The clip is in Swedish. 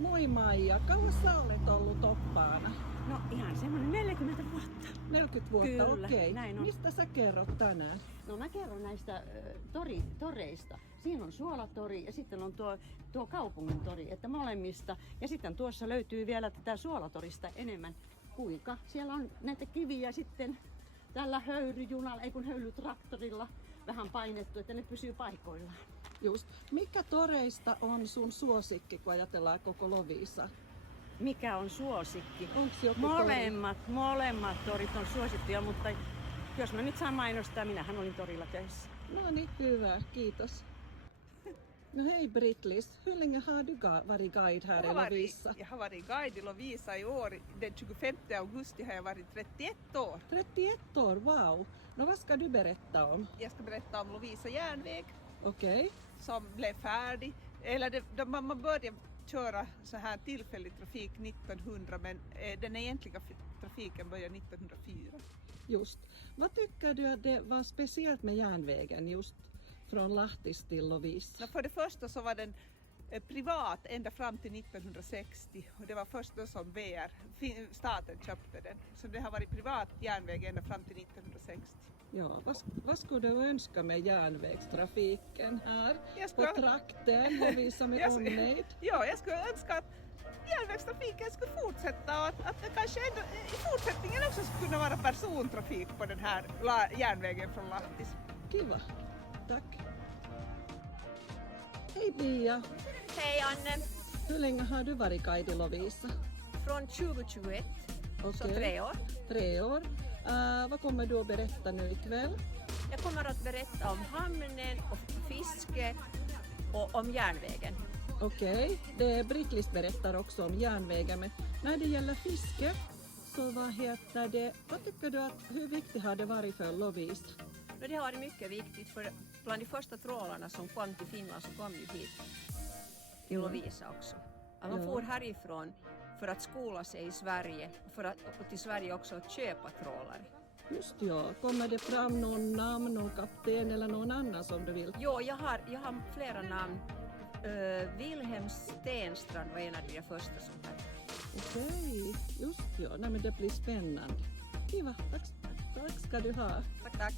Moi Maija, kauan sä olet ollut oppaana? No ihan semmoinen 40 vuotta. 40 vuotta, Kyllä, okei. näin on. Mistä sä kerrot tänään? No mä kerron näistä toreista. Siinä on Suolatori ja sitten on tuo kaupungin tori, että molemmista. Ja sitten tuossa löytyy vielä tätä Suolatorista enemmän. Kuinka? Siellä on näitä kiviä sitten tällä höyryjunalla, ei kun höylytraktorilla vähän painettu, että ne pysyy paikoillaan. Just. Mikä toreista on sun suosikki, kun ajatellaan koko Loviisa? Mikä on suosikki? Onks joku Molemmat torit on suosittuja, mutta jos mä nyt saan mainostaa, minähän olin torilla töissä. No niin, hyvä. Kiitos. No hej Britt-Lis, hur länge har du varit guide här i Lovisa? Jag har varit guide i Lovisa i år. Den 25 augusti har jag varit 31 år. 31 år, wow. No vad ska du berätta om? Jag ska berätta om Lovisa järnväg Okej. som blev färdig. Eller man började köra så här tillfällig trafik 1900 men den egentliga trafiken började 1904. Just. Vad tycker du att det var speciellt med järnvägen just från Lahtis till Lovisa? För det första så var den privat ända fram till 1960 och det var först då som staten köpte den. Så det har varit privat järnväg ända fram till 1960. Ja, vad skulle du önska med järnvägstrafiken här Jag på skulle- trakten Lovisa med omnejd? Ja, jag skulle önska att järnvägstrafiken skulle fortsätta och att det kanske ändå, i fortsättningen också skulle kunna vara persontrafik på den här järnvägen från Lahtis. Kiva. Tack. Hej Pia, Hej Anne! hur länge har du varit guide i Lovisa? Från 2021, så Okej. 3 år. 3 år. Vad kommer du att berätta nu ikväll? Jag kommer att berätta om hamnen och fiske och om järnvägen. Okej, det Britt-Lis berättar också om järnvägen, men när det gäller fiske så vad tycker du hur viktigt har det varit för Lovisa? Och det har varit mycket viktigt för bland de första trålarna som kom till Finland så kom ju hit till Lovisa också. Att man Ja. for härifrån för att skola sig i Sverige och till Sverige också att köpa trålare. Just ja, kommer det fram någon namn, någon kapten eller någon annan som du vill? Jo, jag har flera namn. Wilhelm Stenstrand var en av de första som var. Okej, just ja. Nej, men det blir spännande. Kiva, tack ska du ha. Tack, tack.